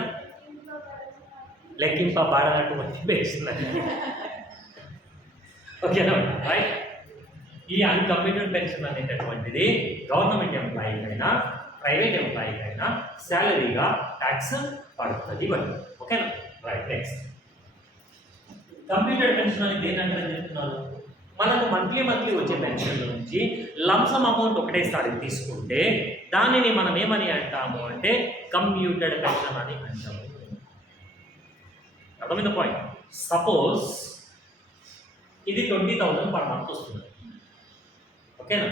లెక్కింపబడనటువంటి పెన్షన్ అని. ఓకేనా, రైట్? ఈ అన్కమ్యూటెడ్ పెన్షన్ అనేటటువంటిది గవర్నమెంట్ ఎంప్లాయీకైనా ప్రైవేట్ ఎంప్లాయీకైనా శాలరీగా ట్యాక్స్ పడుతుంది. ఓకేనా, రైట్. నెక్స్ట్, కంప్యూటెడ్ పెన్షన్ అని దేనంటారని చెప్తున్నారు? మనకు మంత్లీ వచ్చే పెన్షన్ నుంచి లంసమ్ అమౌంట్ ఒకటేసారి తీసుకుంటే దానిని మనం ఏమని అంటాము అంటే కంప్యూటెడ్ పెన్షన్ అని అంటాము. అర్థమైంది పాయింట్? సపోజ్ ఇది 20,000 పర్ మంత్ వస్తుంది. ఓకేనా,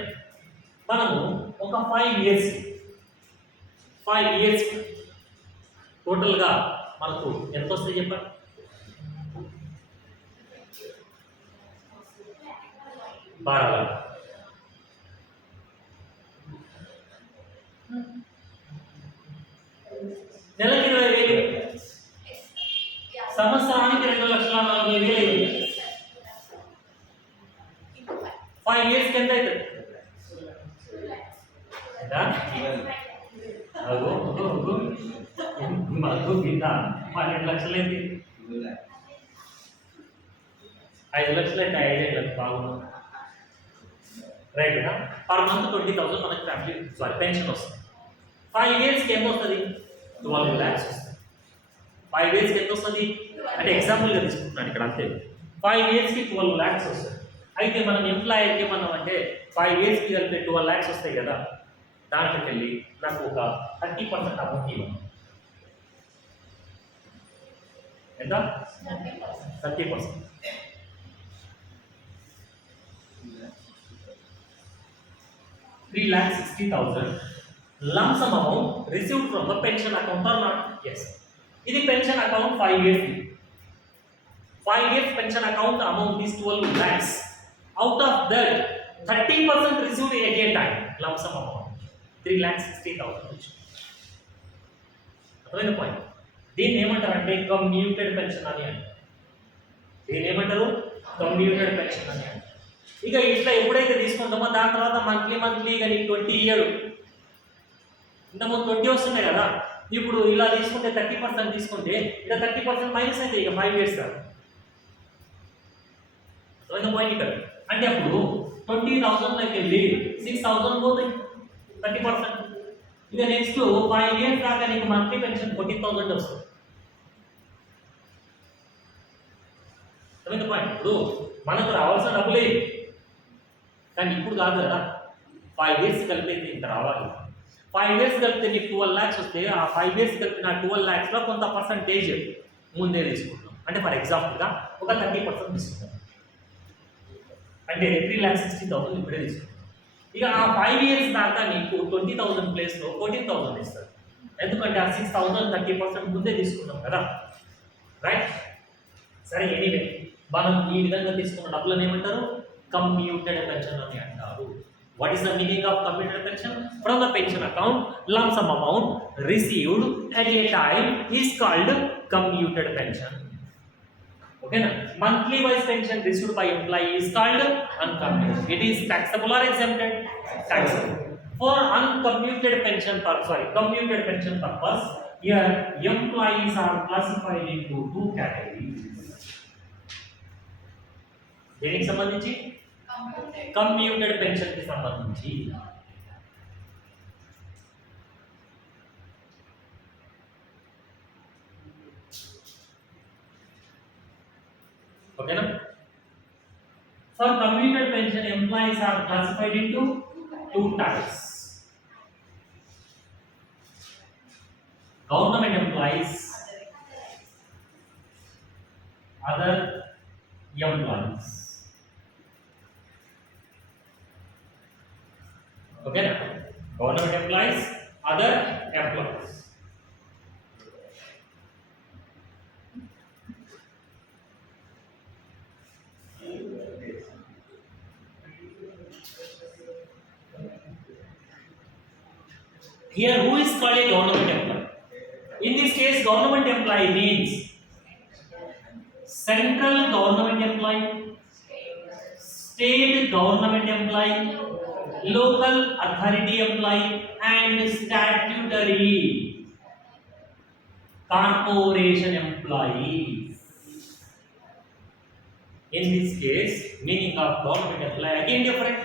మనము ఒక 5 ఇయర్స్ టోటల్గా మనకు ఎంత వస్తుంది చెప్పండి? బాగా నెలకి 20,000, సంవత్సరానికి 2,40,000. 5 ఇయర్స్కి ఎంత అవుతుంది? మాకు కింద 12 లక్షలు అయింది. 5 లక్షలు అయితే 5 లక్షలు బాగున్నాం, రైట్? పర్ మంత్ 20,000 మనకి పెన్షన్ వస్తుంది. 5 ఇయర్స్కి ఎంత వస్తుంది? 12 lakhs వస్తుంది. 5 ఇయర్స్కి ఎంత వస్తుంది అంటే ఎగ్జాంపుల్గా తీసుకుంటున్నాను ఇక్కడ, అంతే. 5 ఇయర్స్కి 12 lakhs వస్తుంది. అయితే మనం ఎంప్లాయర్కి మనం అంటే 5 ఇయర్స్కి కలిపి 12 lakhs వస్తాయి కదా, దాంట్లోకి వెళ్ళి నాకు ఒక 30% అమౌంట్ ఇవ్వండి. ఎంత? 30%. 3,60,000 lump sum amount received from the pension account or not? Yes. ఇది పెన్షన్ అకౌంట్ 5 years. 5 years pension account amount is 12 lakhs. Out of that 30% received at a time lump sum amount 3,60,000. అర్థమైంది పాయింట్? దీన్ని ఏమంటారంటే కంప్యూటెడ్ పెన్షన్ అని అంటారు. దీన్ని ఏమంటారు? Computed pension అని అంటారు. ఇక ఇట్లా ఎప్పుడైతే తీసుకుంటామో దాని తర్వాత మంత్లీ ఇక నీకు 20 ఇయ్యడు. ఇంతకుముందు 20 వస్తున్నాయి కదా, ఇప్పుడు ఇలా తీసుకుంటే 30% తీసుకుంటే ఇక 30% మైనస్ అయితే ఇక 5 years కాదు. పాయింట్ ఇక్కడ అంటే అప్పుడు 20,000 వెళ్ళి 6,000 పోతాయి 30%. ఇక నెక్స్ట్ 5 ఇయర్స్ దాకా నీకు మంత్లీ పెన్షన్ 14,000 వస్తుంది. అర్థమైంది పాయింట్. ఇప్పుడు మనకు రావాల్సిన డబ్బులే, కానీ ఇప్పుడు కాదు కదా. 5 ఇయర్స్ కలిపితే ఇంత రావాలి. 5 ఇయర్స్ కలిపితే నీకు 12 lakhs వస్తే ఆ 5 ఇయర్స్ కలిపిన 12 lakhsలో కొంత పర్సంటేజ్ ముందే తీసుకుంటాం. అంటే ఫర్ ఎగ్జాంపుల్గా ఒక 30% తీసుకుంటాం, అంటే 3,60,000 ఇప్పుడే తీసుకుంటాం. ఇక ఆ 5 ఇయర్స్ దాకా నీకు 20,000 ప్లేస్లో 14,000 ఇస్తారు. ఎందుకంటే ఆ 6,000 30% ముందే తీసుకున్నాం కదా, రైట్? సరే, ఎనీవే మనం ఈ విధంగా తీసుకున్న డబ్బులను ఏమంటారు? కంప్యూటెడ్ పెన్షన్ అని అంటారు. What is the meaning of computed pension? From the pension account lump sum amount received at a time is called computed pension. ఓకేనా? Monthly wise pension received by employee is called uncomputed. It is taxable or exempted? Taxable. For uncomputed pension computed pension purpose, here employees are classified into two categories. దేనికి సంబంధించి? Computed pension కి సంబంధించి. ఓకేనా? For computed pension, employees are classified into two types. Government employees, other employees. Okay, government employees, other employees. Here, who is called a government employee? In this case, government employee means central government employee, state government employee, local authority employee, and statutory corporation employees. In this case, meaning of government employee again different.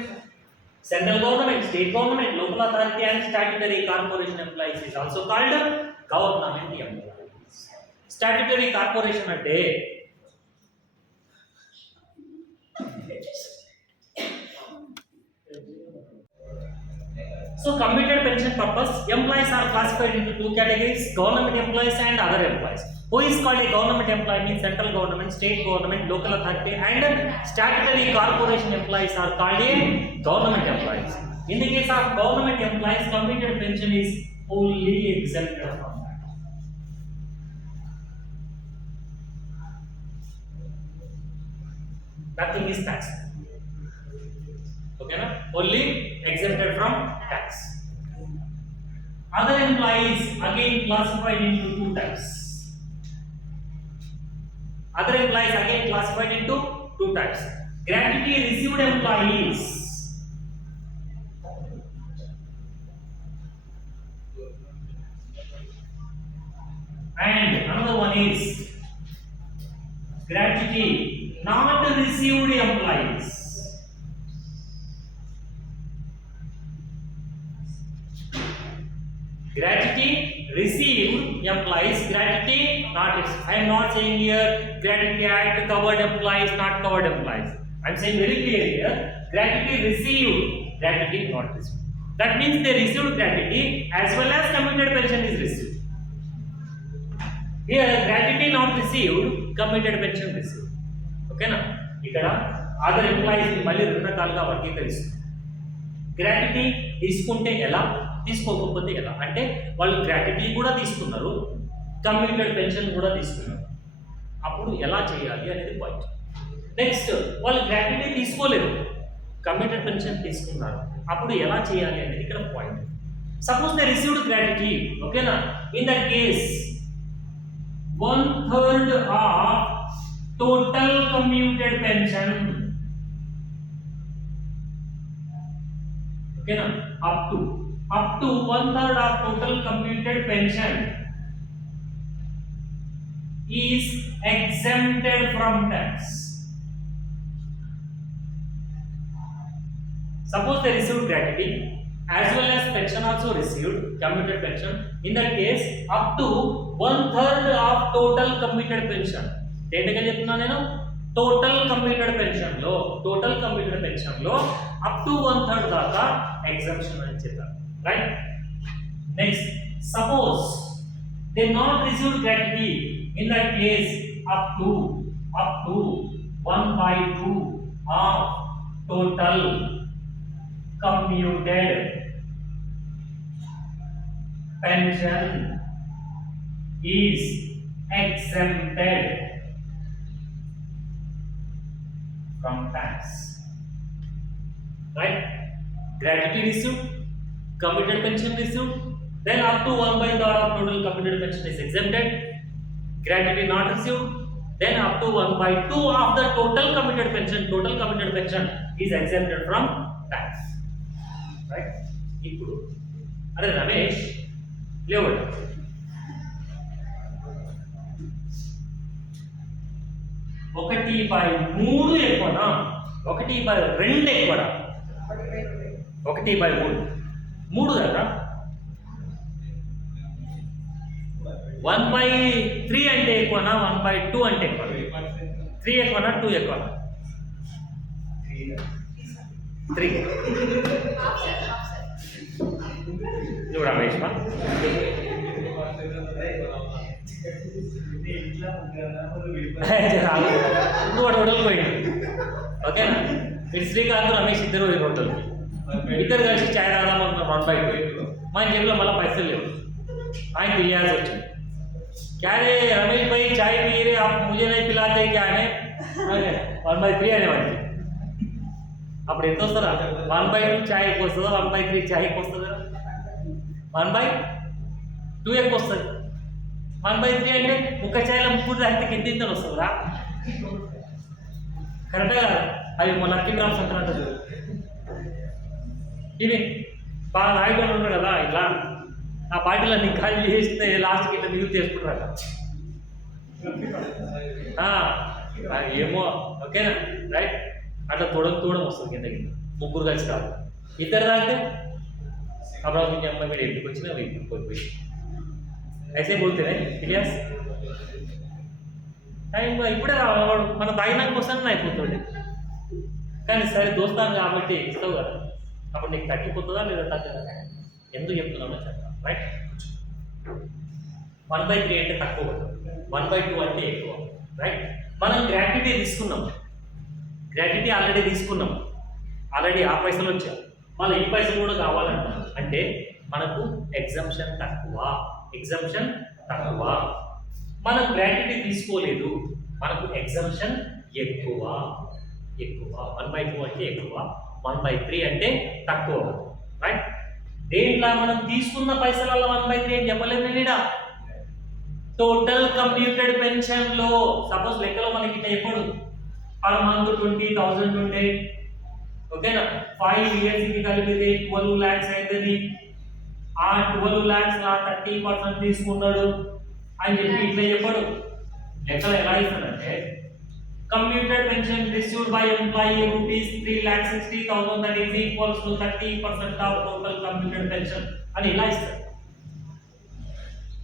Central government, state government, local authority, and statutory corporation employees is also called government employees. Statutory corporation అంటే so computed pension purpose, employees are classified into two categories: government employees and other employees. Who is called a government employee means central government, state government, local authority, and statutory corporation employees are called a government employees. In the case of government employees, computed pension is fully exempted from that. Nothing is taxed. Okay, na? Only exempted from tax. Other employees again classified into two types. Other employees again classified into two types: gratuity received employees and another one is gratuity not received employees. Gratuity received employees, gratuity not. I am not saying here gratuity act covered employees, not covered employees. I am saying very clear here: gratuity received, gratuity not received. That means they received gratuity as well as computed pension is received. Here gratuity not received, computed pension received. Okay na? ఇక్కడ other employees మళ్ళీ రెండు రకాలుగా వర్గీకరిస్తుంది. గ్రాట్యుటీ తీసుకుంటే ఎలా, తీసుకోకపోతే ఎలా అంటే వాళ్ళు గ్రాట్యుటీ కూడా తీసుకున్నారు, కంప్యూటెడ్ పెన్షన్ కూడా తీసుకున్నారు. అప్పుడు ఎలా చేయాలి అనేది పాయింట్. నెక్స్ట్, వాళ్ళు గ్రాట్యుటీ తీసుకోలేదు, కంప్యూటెడ్ పెన్షన్ తీసుకున్నారు, అప్పుడు ఎలా చేయాలి అనేది ఇక్కడ point. Suppose they received gratuity, ఓకేనా? In that case 1/3 of total computed pension, ఓకేనా, up to 1/3 of total computed pension is exempted from tax. Suppose they received gratuity as well as pension also received, commuted pension. In that case, up to 1/3 of total commuted pension. ఏంటంటే చెప్తున్నా నేను total commuted pension లో up to 1/3 దాకా ఎగ్జంప్షన్ అని చెప్పారు, right? Next, suppose they not received gratuity. In that case up to 1/2 of total commuted pension is exempted from tax, right? Gratuity received, commuted pension received, then up to 1/3 of total commuted pension is exempted. Gratuity not received, then up to 1/2 of the total commuted pension is exempted from tax, right? ఇప్పుడు అరే రమేష్ లేవడు, 1/3 ఎక్కువనా 1/2 ఎక్కువనా? 1/3 3 కదా. 1/3 అంటే ఎక్కువనా 1/2 అంటే ఎక్కువ? 3 ఎక్కువనా 2 ఎక్కువనా? 3. నువ్వు రమేష్ నువ్వు హోటల్కి పోయింది, ఓకేనా? మీరు శ్రీకాంత్ రమేష్ ఇద్దరు పోయి హోటల్కి, ఇద్దరు కలిసి చాయ్ తాగుదామనుకున్నాం 1/2. మా జేబులో మళ్ళీ పైసలు లేవు, ఆయన పిలియాల్సి వచ్చింది. क्या रे रमेश भाई चाय पी रहे आप, मुझे नहीं पिलाते क्या है? 1/3 అనేవాడికి. అప్పుడు ఎంత వస్తుందా? 1/2 చాయ్కి వస్తుందా, 1/3 చాయ్కి వస్తుందా? 1/2 ఎక్కువ వస్తుంది. 1/3 అంటే ఒక చాయ్లో 3 తాగితే ఎంత వస్తుందా? కరెక్ట్గా అవి మన లక్కీ డ్రాప్స్ అంటారంట. ఇవి బాగా తాగిపోయి ఉంటారు కదా, ఇట్లా ఆ బాటిల్ అన్ని ఖాళీ చేస్తే లాస్ట్కి ఇట్లా మిగులు చేసుకుంటారు. ఏమో, ఓకేనా, రైట్? అట్లా తోడం వస్తుంది కింద ముగ్గురు కలిసి రాదు. ఇద్దరు తాగితే అప్పుడు మీ అమ్మాయి మీరు ఇంటికి వచ్చినా ఇంటికి పోయి అయితే పోతేనే క్లియర్స్ టైం ఇప్పుడే రావాడు, మన తాగినాక వస్తానే అయిపోతుంది. కానీ సరే దోస్తాను కాబట్టి ఇస్తావు కదా, అప్పుడు నీకు తగ్గిపోతుందా లేదా తగ్గదా? ఎందుకు చెప్తున్నామో చెప్పాలి, రైట్? 1/3 అంటే తక్కువ, 1/2 అంటే ఎక్కువ, రైట్? మనం గ్రాట్యుటీ ఆల్రెడీ తీసుకున్నాం, ఆల్రెడీ ఆ పైసలు వచ్చాయి, మళ్ళీ ఈ పైసలు కూడా కావాలంట. అంటే మనకు ఎగ్జంప్షన్ తక్కువ. మనం గ్రాట్యుటీ తీసుకోలేదు, మనకు ఎగ్జంప్షన్ ఎక్కువ. 1/2 అంటే ఎక్కువ, 1/3 అంటే తక్కువ, రైట్? దేంట్లో మనం తీసుకున్న పైసలలో 1/3 అని చెప్పలేదు నేను. టోటల్ కంప్యూటెడ్ పెన్షన్ లో సపోజ్ లెక్కలో మనకి ఇట్లా ఎప్పుడు పర్ మంత్ 20,000 ఉంటే, ఓకేనా, 5 years కి కలిపితే 12 lakhs అవుతుంది. ఆ 12 lakhs 30% తీసుకున్నాడు అని చెప్పి ఇట్లా చెప్పాడు. లెక్కలు ఎలా ఇస్తాడంటే commuted pension received by employee rupees 3,60,000 that is equals to 30% of total commuted pension అని ఇలా ఇస్తాడు.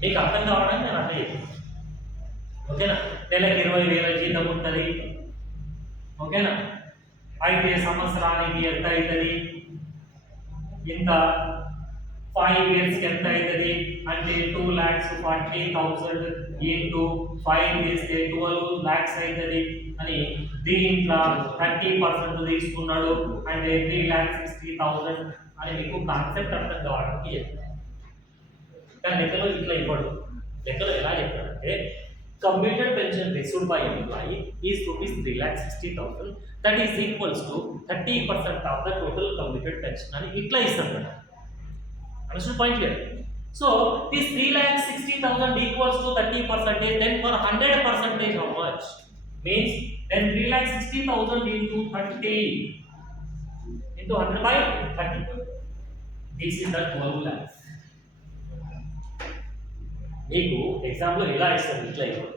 మీకు అర్థం కావడానికి నేను అర్థం చేస్తాను, ఓకేనా? నెలకి 20,000 జీతం ఉంటుంది, ఓకేనా? అయితే సంవత్సరానికి ఎంత అవుతుంది, ఇంత 5 years కి ఎంత అవుతుంది అంటే 2,40,000 ఇంటూ 5 చేస్తే 12 lakhs అవుతుంది అని దీంట్లో 30% తీసుకున్నాడు అంటే 3,60,000 అని మీకు కాన్సెప్ట్ అర్థం కావడానికి చెప్తాను. కానీ లెక్కలో ఇట్లా ఇవ్వడు. లెక్కలో ఎలా చెప్తాడంటే commuted pension received by employee is rupees 3,60,000 that is equals to 30% of the total commuted pension అని ఇట్లా ఇస్తాడు. Understood point here? So this 3,60,000 equals to 30%. Then for 100% how much? Means then 3,60,000 into 30 into 100 by 30. This is the 12 lakhs. మీకు ఎగ్జాంపుల్ ఇలా ఇస్తాను, ఇట్లా ఇవ్వడు.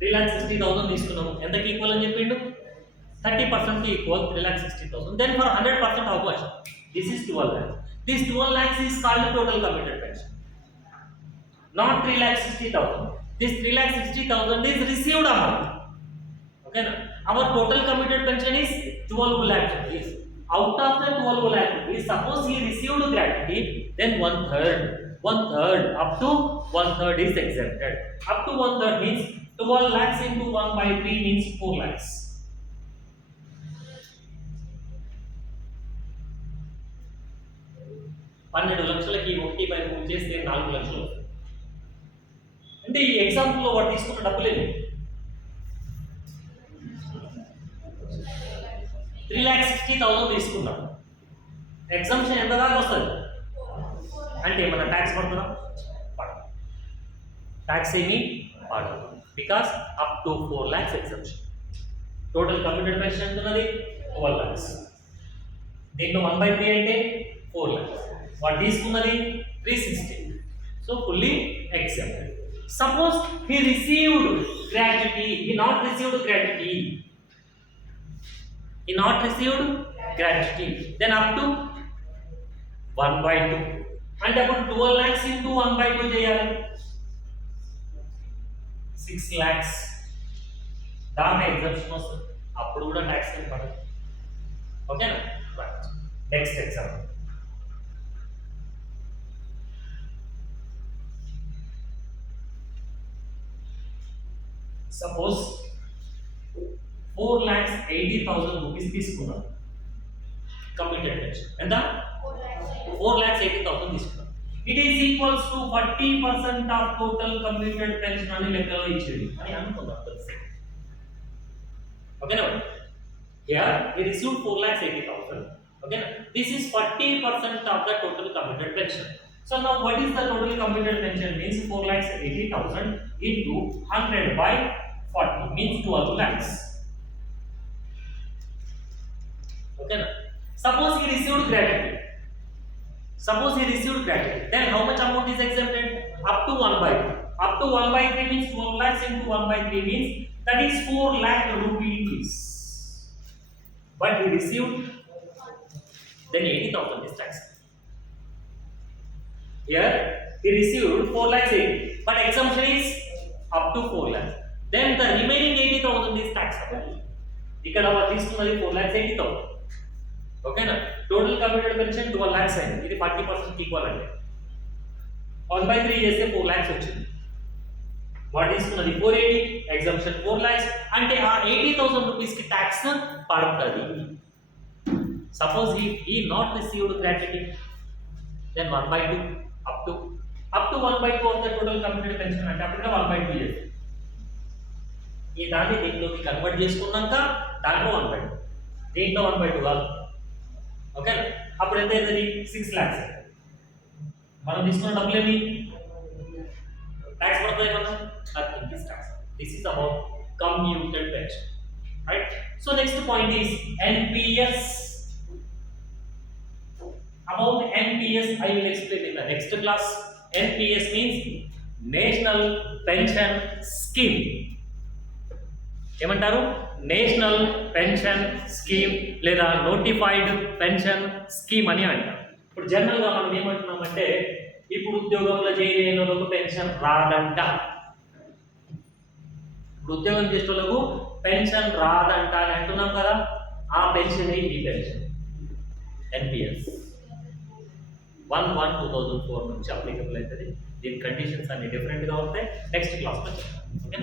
3,60,000 తీసుకున్నాము, ఎంతకి ఈక్వల్ అని చెప్పిండు? 30% ఈక్వల్ 3,60,000. దెన్ ఫర్ 100% అవకాశం This is 12 lakhs. This 12 lakhs is called total committed pension, not 3,60,000. This 3,60,000 is received amount. Okay, na? Our total committed pension is 12 lakh rupees. Out of the 12 lakh rupees, suppose he received gratuity, then one third, up to one third is exempted. Up to one third means 12 lakhs into 1 by 3 means 4 lakhs. 12 లక్షలకి 1/3 చేస్తే 4 లక్షలు వస్తుంది. అంటే ఈ ఎగ్జాంపుల్ లో వాడు తీసుకున్న డబ్బులేమి 3,60,000 తీసుకున్నాడు. ఎగ్జామ్షన్ ఎంత దాకా వస్తుంది అంటే ఏమన్నా ట్యాక్స్ పడుతుందా? పడదు. ట్యాక్స్ ఏమి పడదు. Because up to 4 lakhs exemption. Total commuted pension ఎంత ఉన్నది 12 lakhs. దీంట్లో 1/3 అంటే 4 lakhs. వాడు తీసుకున్నది 360. So fully exempted. Suppose he received gratuity, he not received gratuity, then up to 1/2 అంటే అప్పుడు 12 lakhs into 1/2 చేయాలి 6 lakhs. దాని ఎగ్జామ్షన్ వస్తుంది, అప్పుడు కూడా ట్యాక్స్ ఏం పడదు. ఓకేనా? రైట్. Next example. సపోజ్ 4,80,000 రూపీస్ తీసుకున్నాం కమిటెడ్ పెన్షన్. ఎంత? 4,80,000 తీసుకున్నాం. It is equals to 40% of total committed pension అని లెక్కలో ఇచ్చేది అని అనుకుందాం. ఓకేనా? Here he received 4,80,000. Okay, this is 40% of the total committed pension. So now what is the total committed pension? Means 4,80,000 into 100 by 40 means 12 lakhs. Okay, now suppose he received gratuity. Then how much amount is exempted? Up to 1/3. Up to 1/3 means 12 lakhs into 1/3 means that is 4 lakh rupees. But he received, then 80,000 is taxed. Here he received 4,80,000, but exemption is up to 4 lakhs. Then the remaining 80,000 is taxable. ఇక్కడ వాడు తీసుకున్నది 4,80,000. ఓకేనా? Total committed pension 12 lakhs అయింది. ఇది 40% ఈక్వల్ అంటే 1/3 చేస్తే 4 lakhs వచ్చింది. వాడు తీసుకున్నది 480, ఎగ్జామ్షన్ 4 lakhs అంటే ఆ 80,000 రూపీస్ కి ట్యాక్స్ పడుతుంది. Suppose he not received gratuity, then 1/2 up to 1/2 of the total committed pension అంటే అప్పుడు 1/2 చేయాలి. ఈ దాన్ని దీంట్లోకి కన్వర్ట్ చేసుకున్నాక దాంట్లో 1/2, దీంట్లో 1/2 కాదు. ఓకే, అప్పుడు ఎంత అవుతుంది? 6 lakhs. మనం తీసుకున్న డబ్బులు ఏమి ట్యాక్స్ పడుతుంది? మనం nothing is tax. This is about commuted pension, right? So next point is NPS. About NPS I will explain in the next class. NPS means National Pension Scheme. ఏమంటారు? నేషనల్ పెన్షన్ స్కీమ్ లేదా notified pension scheme అని అంటారు. ఇప్పుడు జనరల్ గా మనం ఏమంటున్నామంటే ఇప్పుడు ఉద్యోగంలో చేయలేని వాళ్ళకు పెన్షన్ రాదంట. ఉద్యోగం చేసే వాళ్ళకు పెన్షన్ రాదంట అని అంటున్నాం కదా, ఆ పెన్షన్ ఈ పెన్షన్ ఎన్పిఎస్ 1/1/2004 నుంచి అప్లికబుల్ అవుతుంది. దీని కండిషన్స్ అన్ని డిఫరెంట్గా ఉంటాయి. నెక్స్ట్ క్లాస్లో చెప్తాను. ఓకే.